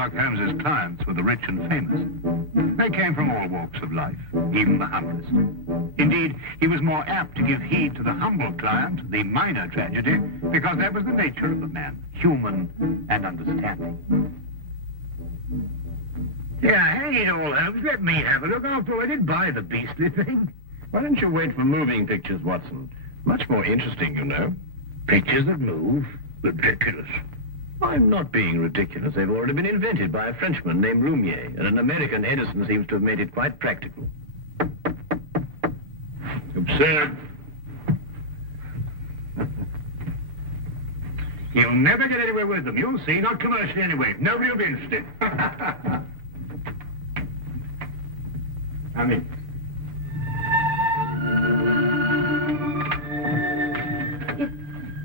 Sherlock Holmes's clients were the rich and famous. They came from all walks of life, even the humblest. Indeed, he was more apt to give heed to the humble client, the minor tragedy, because that was the nature of the man, human and understanding. Yeah, hang it all, Holmes. Let me have a look. After all, I didn't buy the beastly thing. Why don't you wait for moving pictures, Watson? Much more interesting, you know. Pictures that move? Ridiculous. I'm not being ridiculous. They've already been invented by a Frenchman named Lumiere, and an American Edison seems to have made it quite practical. Absurd. You'll never get anywhere with them. You'll see. Not commercially anyway. Nobody will be interested. Come in.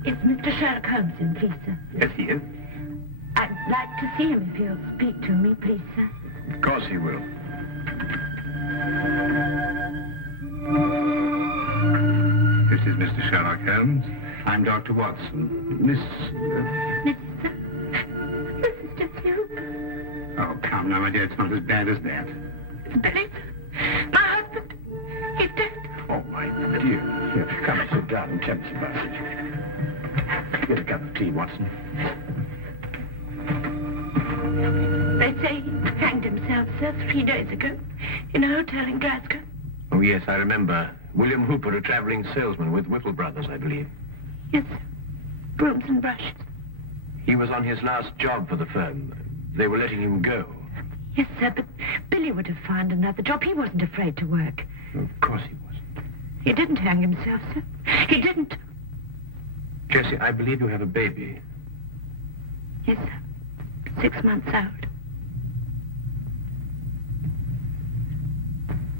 Is Mr. Sherlock Holmes in, please, sir? Yes, he is. I'd like to see him if you'll speak to me, please, sir. Of course he will. This is Mr. Sherlock Holmes. I'm Dr. Watson. Miss... This is just you. Oh, come now, my dear. It's not as bad as that. It's Billy. My husband. He's dead. Oh, my dear. Here, come and sit down and tell us about it. Get a cup of tea, Watson. They say he hanged himself, sir, 3 days ago in a hotel in Glasgow. Oh, yes, I remember. William Hooper, a traveling salesman with Whittle Brothers, I believe. Yes, sir. Brooms and brushes. He was on his last job for the firm. They were letting him go. Yes, sir, but Billy would have found another job. He wasn't afraid to work. Of course he wasn't. He didn't hang himself, sir. He didn't. Jessie, I believe you have a baby. Yes, sir. 6 months old.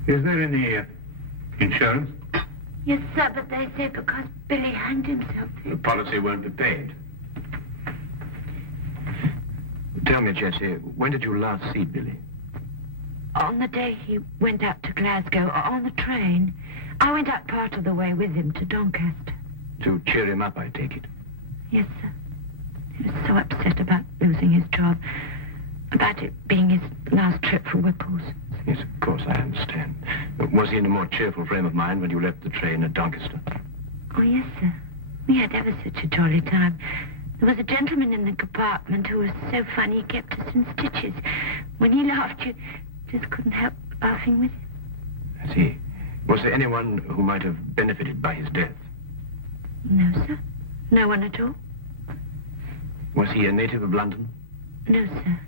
Is there any insurance? Yes, sir, but they say because Billy hanged himself. The policy won't be paid. Tell me, Jessie, when did you last see Billy? On the day he went out to Glasgow, on the train. I went out part of the way with him to Doncaster. To cheer him up, I take it. Yes, sir. He was so upset about losing his job, about it being his last trip for Whipples. Yes, of course, I understand. Was he in a more cheerful frame of mind when you left the train at Doncaster? Oh, yes, sir. We had ever such a jolly time. There was a gentleman in the compartment who was so funny he kept us in stitches. When he laughed, you just couldn't help laughing with him. I see. Was there anyone who might have benefited by his death? No, sir. No one at all. Was he a native of London? No, sir.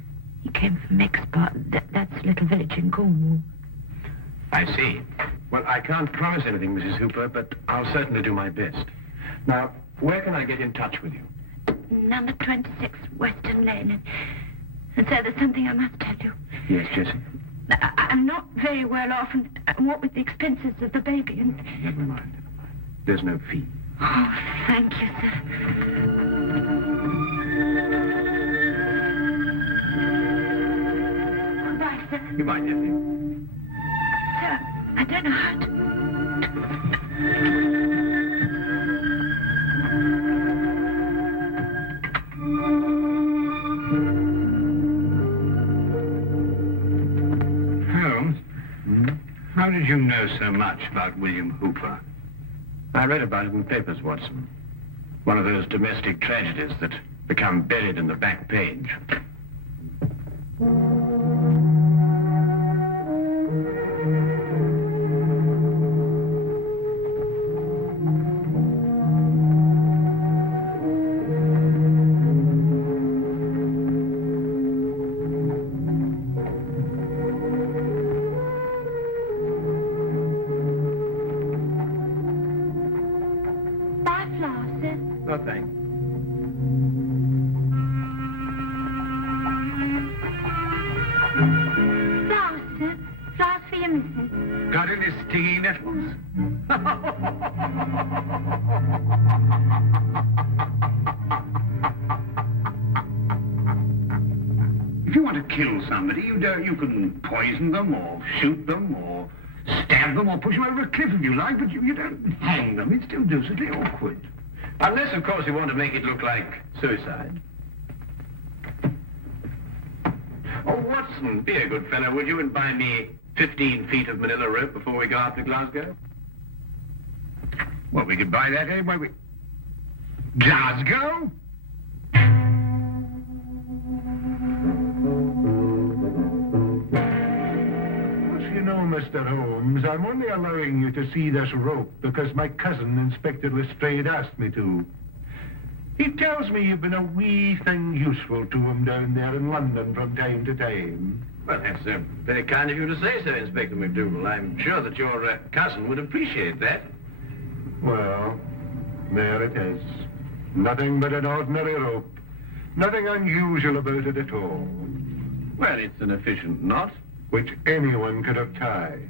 He came from Export. That's a little village in Cornwall. I see. Well, I can't promise anything, Mrs. Hooper, but I'll certainly do my best. Now, where can I get in touch with you? Number 26, Western Lane. And sir, there's something I must tell you. Yes, Jessie? I'm not very well off, and what with the expenses of the baby and... Never mind. There's no fee. Oh, thank you, sir. Goodbye, sir. Goodbye, Jessie. Sir, I don't know how to... Holmes, how did you know so much about William Hooper? I read about it in the papers, Watson. One of those domestic tragedies that become buried in the back page. No, thanks. Flowers, sir. Flowers for you, missus. Got any stinging nettles? If you want to kill somebody, you can poison them or shoot them or stab them or push them over a cliff if you like, but you don't hang them. It's still deucedly awkward. Unless, of course, you want to make it look like suicide. Oh, Watson, be a good fellow, would you, and buy me 15 feet of manila rope before we go out to Glasgow? Well, we could buy that anyway. Glasgow? You know, Mr. Holmes, I'm only allowing you to see this rope because my cousin, Inspector Lestrade, asked me to. He tells me you've been a wee thing useful to him down there in London from time to time. Well, that's very kind of you to say so, Inspector McDougal. I'm sure that your cousin would appreciate that. Well, there it is. Nothing but an ordinary rope. Nothing unusual about it at all. Well, it's an efficient knot. Which anyone could have tied.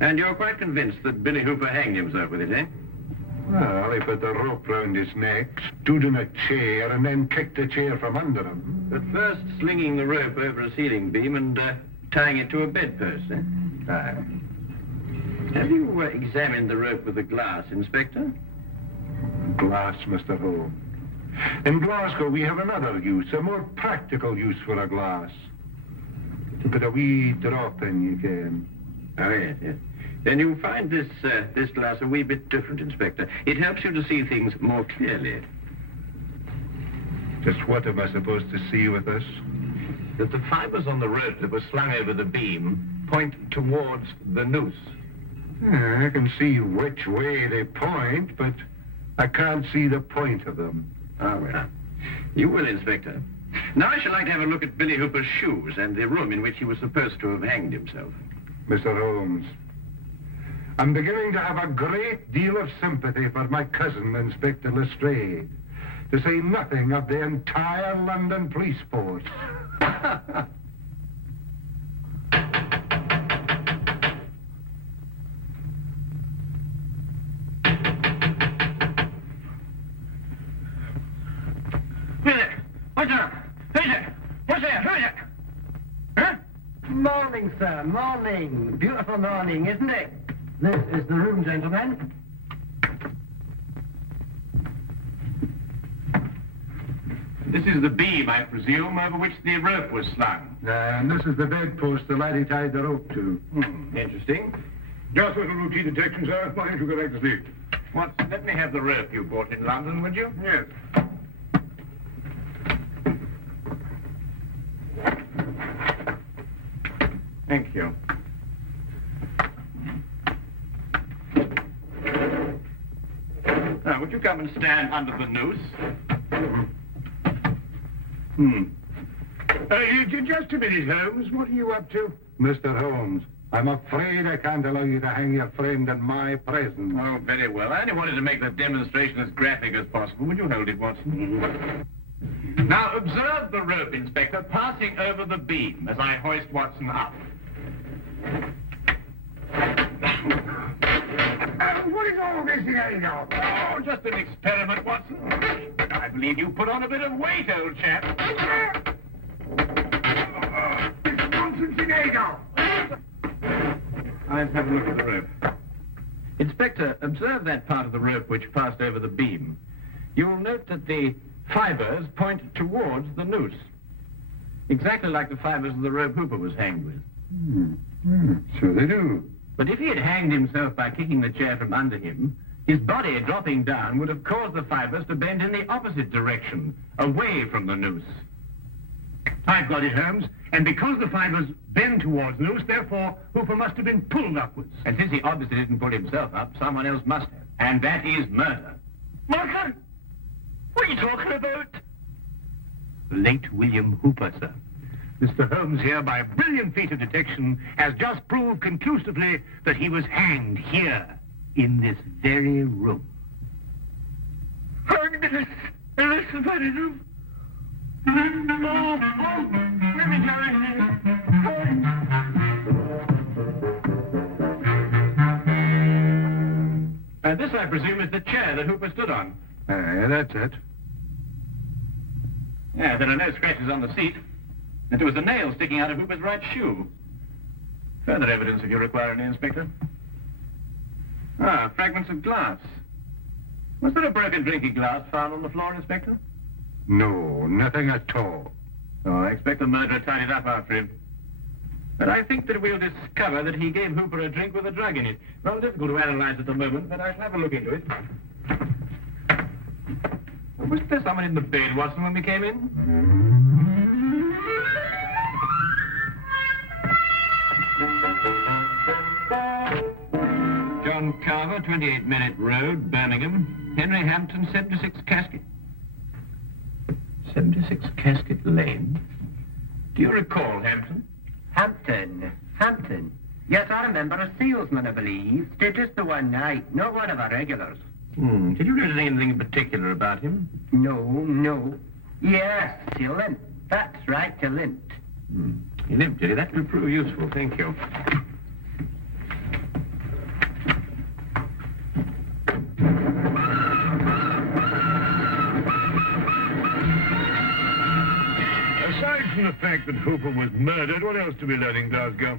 And you're quite convinced that Billy Hooper hanged himself with it, eh? Well, he put the rope round his neck, stood in a chair, and then kicked the chair from under him. But first slinging the rope over a ceiling beam and tying it to a bedpost, eh? Aye. Have you examined the rope with a glass, Inspector? Glass, Mr. Holmes. In Glasgow, we have another use, a more practical use for a glass. To put a wee drop in, you can. Oh, yes, yes. Then you find this glass a wee bit different, Inspector. It helps you to see things more clearly. Just what am I supposed to see with this? That the fibers on the rope that were slung over the beam point towards the noose. I can see which way they point, but I can't see the point of them. Oh, well. You will, Inspector. Now I should like to have a look at Billy Hooper's shoes and the room in which he was supposed to have hanged himself. Mr. Holmes, I'm beginning to have a great deal of sympathy for my cousin, Inspector Lestrade, to say nothing of the entire London police force. Morning, sir, morning. Beautiful morning, isn't it? This is the room, gentlemen. This is the beam, I presume, over which the rope was slung. And this is the bedpost the laddie tied the rope to. Interesting. Just a little routine detection, sir. Why don't you go back to sleep? Watson, let me have the rope you bought in London, would you? Yes. Thank you. Now, would you come and stand under the noose? Just a minute, Holmes. What are you up to? Mr. Holmes, I'm afraid I can't allow you to hang your friend in my presence. Oh, very well. I only wanted to make the demonstration as graphic as possible. Would you hold it, Watson? Now, observe the rope, Inspector, passing over the beam as I hoist Watson up. What is all this again of? Oh, just an experiment, Watson. I believe you put on a bit of weight, old chap. It's nonsense again of. I'll have a look at the rope. Inspector, observe that part of the rope which passed over the beam. You'll note that the fibers point towards the noose. Exactly like the fibers of the rope Hooper was hanged with. So they do. But if he had hanged himself by kicking the chair from under him, his body dropping down would have caused the fibers to bend in the opposite direction, away from the noose. I've got it, Holmes. And because the fibers bend towards the noose, therefore, Hooper must have been pulled upwards. And since he obviously didn't pull himself up, someone else must have. And that is murder. Markham! What are you talking about? The late William Hooper, sir. Mr. Holmes here, by a brilliant feat of detection, has just proved conclusively that he was hanged here, in this very room. Hanged in this very room? Let me go in. And this, I presume, is the chair that Hooper stood on. That's it. Yeah, there are no scratches on the seat. And there was a nail sticking out of Hooper's right shoe. Further evidence if you require any, Inspector. Ah, fragments of glass. Was there a broken drinking glass found on the floor, Inspector? No, nothing at all. Oh, I expect the murderer tied it up after him. But I think that we'll discover that he gave Hooper a drink with a drug in it. Well, difficult to analyze at the moment, but I shall have a look into it. Was there someone in the bed, Watson, when we came in? John Carver, 28 Minute Road, Birmingham. Henry Hampton, 76 Casket. 76 Casket Lane? Do you recall Hampton? Hampton. Yes, I remember a salesman, I believe. Stayed just the one night, not one of our regulars. Did you notice anything in particular about him? No. Yes, he limped. That's right, he limped. He limped, did he? That would prove useful, thank you. Aside from the fact that Hooper was murdered, what else do we learn in Glasgow?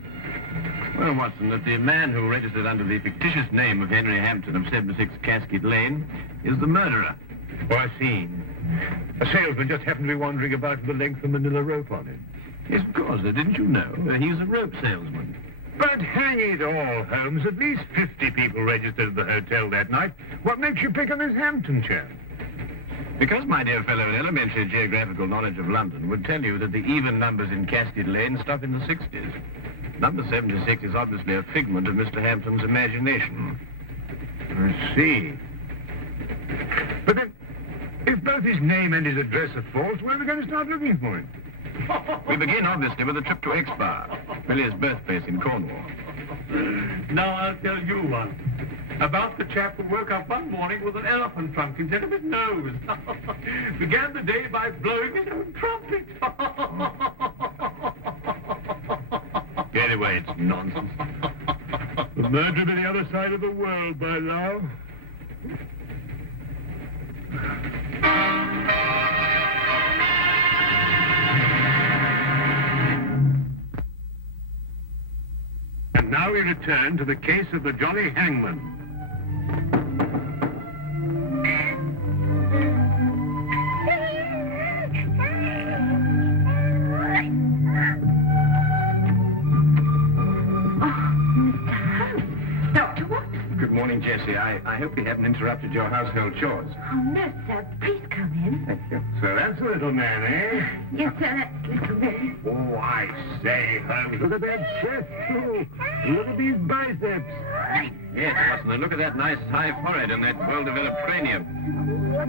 Well, Watson, that the man who registered under the fictitious name of Henry Hampton of 76 Casket Lane is the murderer. Oh, I see. A salesman just happened to be wandering about with a length of manila rope on him. Yes, of course. Didn't you know? He's a rope salesman. But hang it all, Holmes, at least 50 people registered at the hotel that night. What makes you pick on this Hampton chap? Because, my dear fellow, an elementary geographical knowledge of London would tell you that the even numbers in Casket Lane stop in the 60s. Number 76 is obviously a figment of Mr. Hampton's imagination. I see. But then, if both his name and his address are false, where are we going to start looking for him? We begin, obviously, with a trip to Exeter, Billy's birthplace in Cornwall. Now I'll tell you one. About the chap who woke up one morning with an elephant trunk instead of his nose. Began the day by blowing his own trumpet. Anyway, it's nonsense. The murderer be the other side of the world by now. And now we return to the case of the Jolly Hangman. Good morning, Jessie. I hope we haven't interrupted your household chores. Oh, no, sir. Please come in. Thank you. So that's the little man, eh? Yes, sir, that's little Billy. Oh, I say, Holmes, look at that chest, too. Look at these biceps. Yes, Watson, and look at that nice high forehead and that well-developed cranium.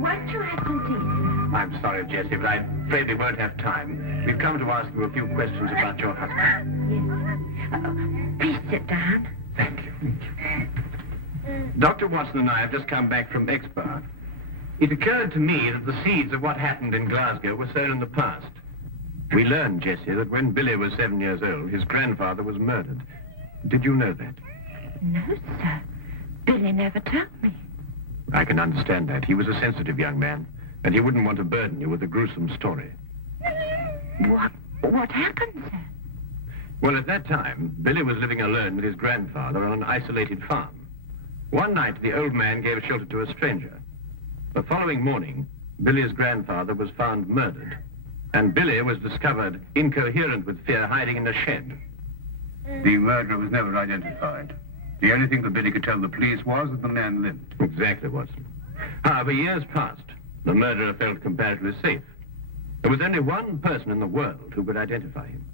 Won't you have some tea, I'm sorry, Jessie, but I'm afraid we won't have time. We've come to ask you a few questions about your husband. sir? Yes. Please sit down. Thank you. Dr. Watson and I have just come back from Exeter. It occurred to me that the seeds of what happened in Glasgow were sown in the past. We learned, Jessie, that when Billy was 7 years old, his grandfather was murdered. Did you know that? No, sir. Billy never told me. I can understand that. He was a sensitive young man, and he wouldn't want to burden you with a gruesome story. What happened, sir? Well, at that time, Billy was living alone with his grandfather on an isolated farm. One night, the old man gave shelter to a stranger. The following morning, Billy's grandfather was found murdered, and Billy was discovered incoherent with fear, hiding in a shed. The murderer was never identified. The only thing that Billy could tell the police was that the man lived. Exactly, Watson. However, years passed. The murderer felt comparatively safe. There was only one person in the world who could identify him.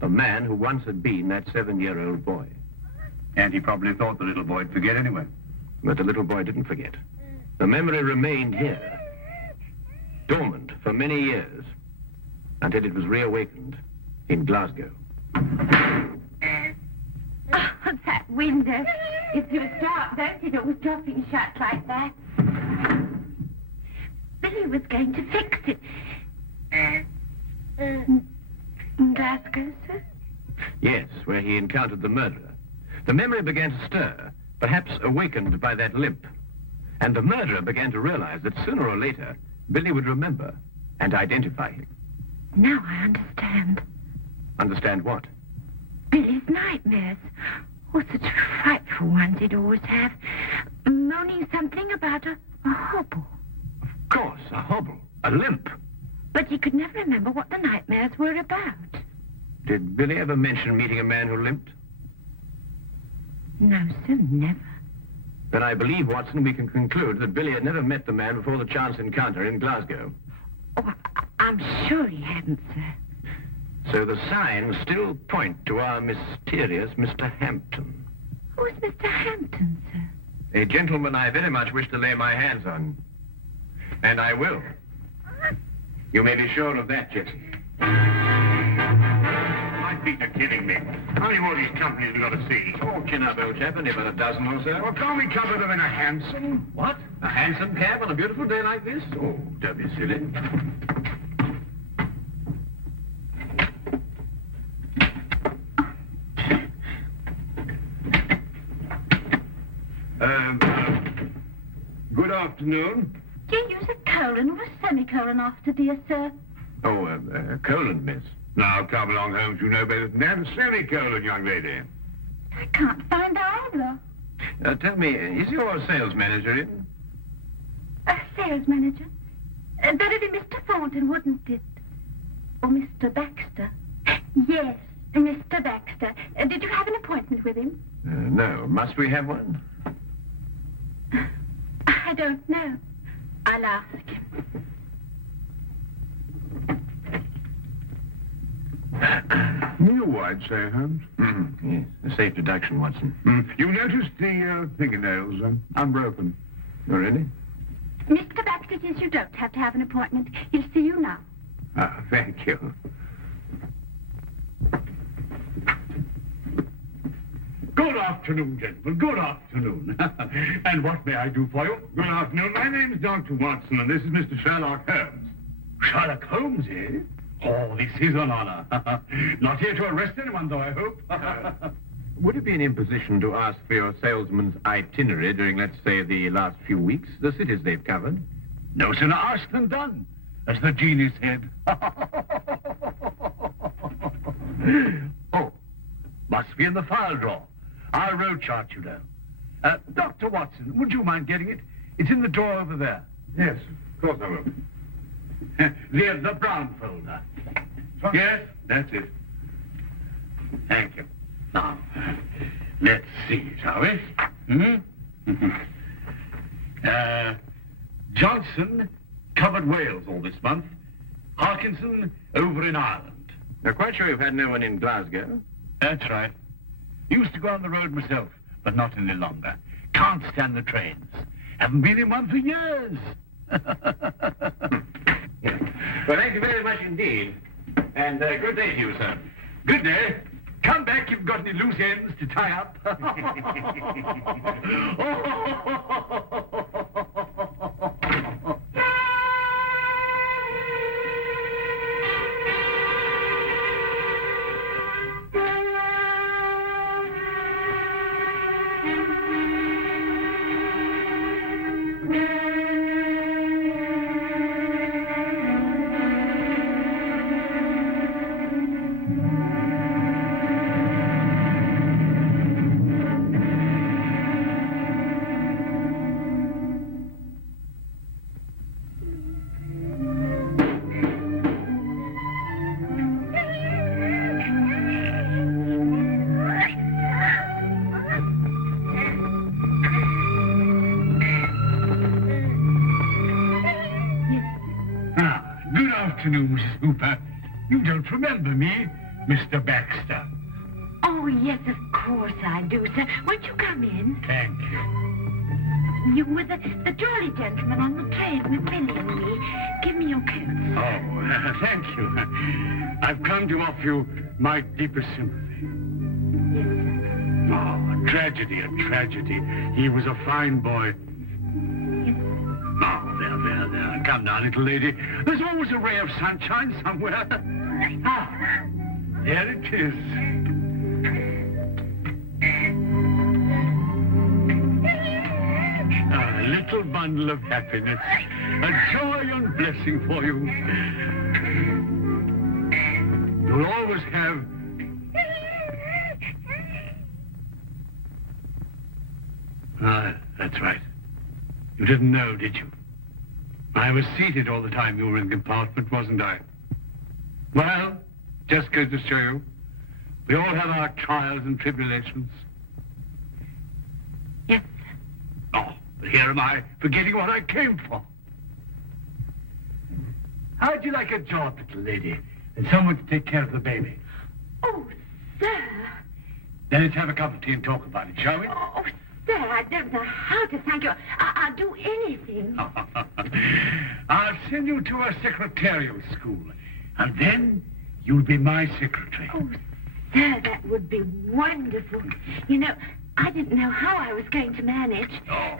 The man who once had been that 7-year-old boy. And he probably thought the little boy'd forget anyway. But the little boy didn't forget. The memory remained here, dormant for many years, until it was reawakened in Glasgow. Oh, that window. If it was dark, don't it always dropping shut like that? Billy was going to fix it. In Glasgow, sir? Yes, where he encountered the murderer. The memory began to stir, perhaps awakened by that limp. And the murderer began to realize that sooner or later, Billy would remember and identify him. Now I understand. Understand what? Billy's nightmares. Oh, such frightful ones he'd always have. Moaning something about a hobble. Of course, a hobble, a limp. But he could never remember what the nightmares were about. Did Billy ever mention meeting a man who limped? No, sir, never. Then I believe, Watson, we can conclude that Billy had never met the man before the chance encounter in Glasgow. Oh, I'm sure he hadn't, sir. So the signs still point to our mysterious Mr. Hampton. Who's Mr. Hampton, sir? A gentleman I very much wish to lay my hands on. And I will. You may be sure of that, Jesse. My feet are killing me. How many more of these companies have we got to see? Oh, chin up, old chap, only about a dozen or so. Well, can't we cover them in a hansom? What? A hansom cab on a beautiful day like this? Oh, don't be silly. Good afternoon. Do you use a colon or a semicolon after, dear sir? Oh, colon, miss. Now, come along, Holmes. You know better than that. A semicolon, young lady. I can't find either. Tell me, is your sales manager in? A sales manager? That'd be Mr. Thornton, wouldn't it? Or Mr. Baxter? Yes, Mr. Baxter. Did you have an appointment with him? No. Must we have one? I don't know. I'll ask him. New, I'd say, Holmes. Yes, a safe deduction, Watson. You noticed the fingernails unbroken? Oh, really? Mr. Baxter says you don't have to have an appointment. He'll see you now. Ah, thank you. Good afternoon, gentlemen. Good afternoon. And what may I do for you? Good afternoon. My name's Dr. Watson, and this is Mr. Sherlock Holmes. Sherlock Holmes, eh? Oh, this is an honor. Not here to arrest anyone, though, I hope. Would it be an imposition to ask for your salesman's itinerary during, let's say, the last few weeks? The cities they've covered? No sooner asked than done, as the genie said. Oh, must be in the file drawer. Our road chart, you know. Dr. Watson, would you mind getting it? It's in the drawer over there. Yes, of course I will. The brown folder. Yes, that's it. Thank you. Now, let's see, shall we? Johnson covered Wales all this month. Harkinson over in Ireland. You're quite sure you've had no one in Glasgow? That's right. Used to go on the road myself, but not any longer. Can't stand the trains. Haven't been in one for years. Well, thank you very much indeed. And good day to you, sir. Good day. Come back if you've got any loose ends to tie up. Good afternoon, Mrs. Hooper. You don't remember me, Mr. Baxter. Oh, yes, of course I do, sir. Won't you come in? Thank you. You were the jolly gentleman on the train with Billy and me. Give me your coat. Oh, thank you. I've come to offer you my deepest sympathy. Yes, sir. Oh, a tragedy, a tragedy. He was a fine boy. Yes. Oh, there. Come now, little lady. There's always a ray of sunshine somewhere. Ah, here it is. A little bundle of happiness. A joy and blessing for you. You'll always have... Ah, that's right. You didn't know, did you? I was seated all the time you were in the compartment, wasn't I? Well, just goes to show you, we all have our trials and tribulations. Yes. Oh, but here am I, forgetting what I came for. How'd you like a job, little lady? And someone to take care of the baby? Oh, sir. Then let's have a cup of tea and talk about it, shall we? Oh, sir, I don't know how to thank you. I'll do anything. I'll send you to a secretarial school, and then you'll be my secretary. Oh, sir, that would be wonderful. You know, I didn't know how I was going to manage. Oh.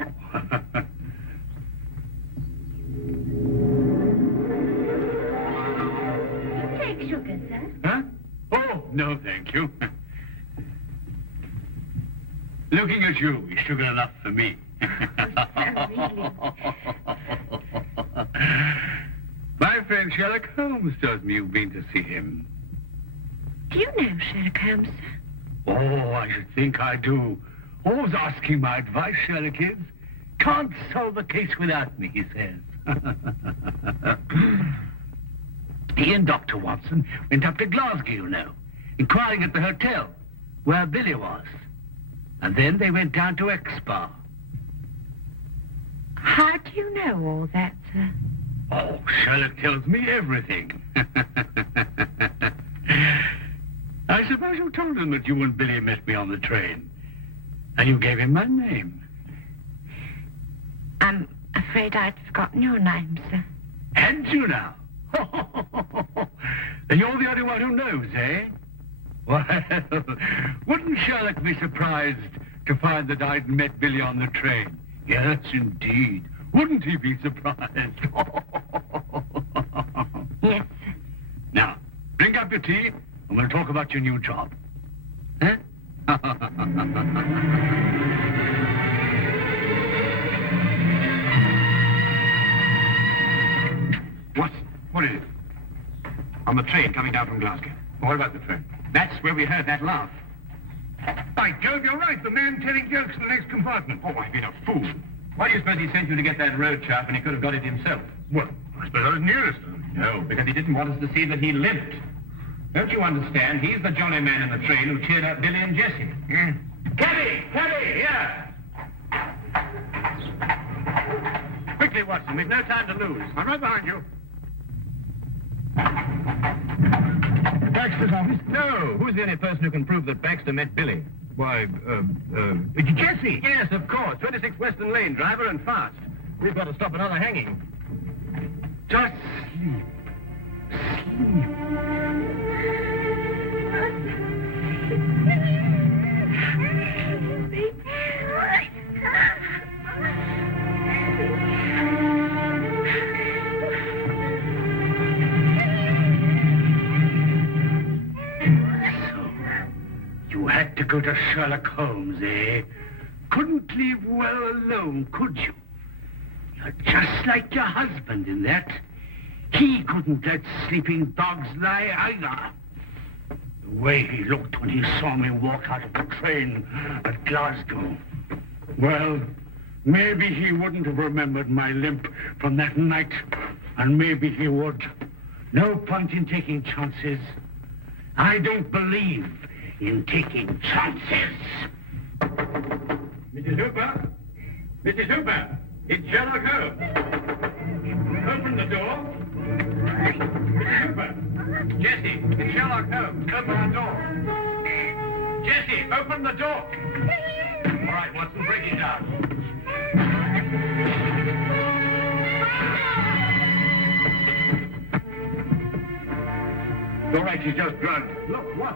Take sugar, sir. Huh? Oh, no, thank you. Looking at you is sugar enough for me. Really? My friend Sherlock Holmes tells me you've been to see him. Do you know Sherlock Holmes, sir? Oh, I should think I do. Always asking my advice, Sherlock is. Can't solve the case without me, he says. He and Dr. Watson went up to Glasgow, you know, inquiring at the hotel where Billy was. And then they went down to Expa. How do you know all that, sir? Oh, Sherlock tells me everything. I suppose you told him that you and Billy met me on the train. And you gave him my name. I'm afraid I'd forgotten your name, sir. And you now? And you're the only one who knows, eh? Well, wouldn't Sherlock be surprised to find that I'd met Billy on the train? Yes, indeed. Wouldn't he be surprised? Yes, sir. Now, bring up your tea, and we'll talk about your new job. Huh? What is it? On the train coming down from Glasgow. What about the train? That's where we heard that laugh. By Jove, you're right. The man telling jokes in the next compartment. Oh, I've been a fool. Why do you suppose he sent you to get that road chart when he could have got it himself? Well, I suppose I was nearest to him. No, because he didn't want us to see that he lived. Don't you understand? He's the jolly man in the train who cheered up Billy and Jessie. Cabby! Cabby! Here! Quickly, Watson. We've no time to lose. I'm right behind you. Baxter's office? No. Who's the only person who can prove that Baxter met Billy? Why, Jessie. Yes, of course. 26 Western Lane, driver and fast. We've got to stop another hanging. Just sleep. You had to go to Sherlock Holmes, eh? Couldn't leave well alone, could you? You're just like your husband in that. He couldn't let sleeping dogs lie either. The way he looked when he saw me walk out of the train at Glasgow. Well, maybe he wouldn't have remembered my limp from that night, and maybe he would. No point in taking chances. I don't believe in taking chances. Mrs. Hooper? Mrs. Hooper! It's Sherlock Holmes. Open the door. Mrs. Hooper! Jessie, it's Sherlock Holmes. Open the door. Jessie, open the door. All right, Watson, break it down. All right, she's just drugged. Look, what?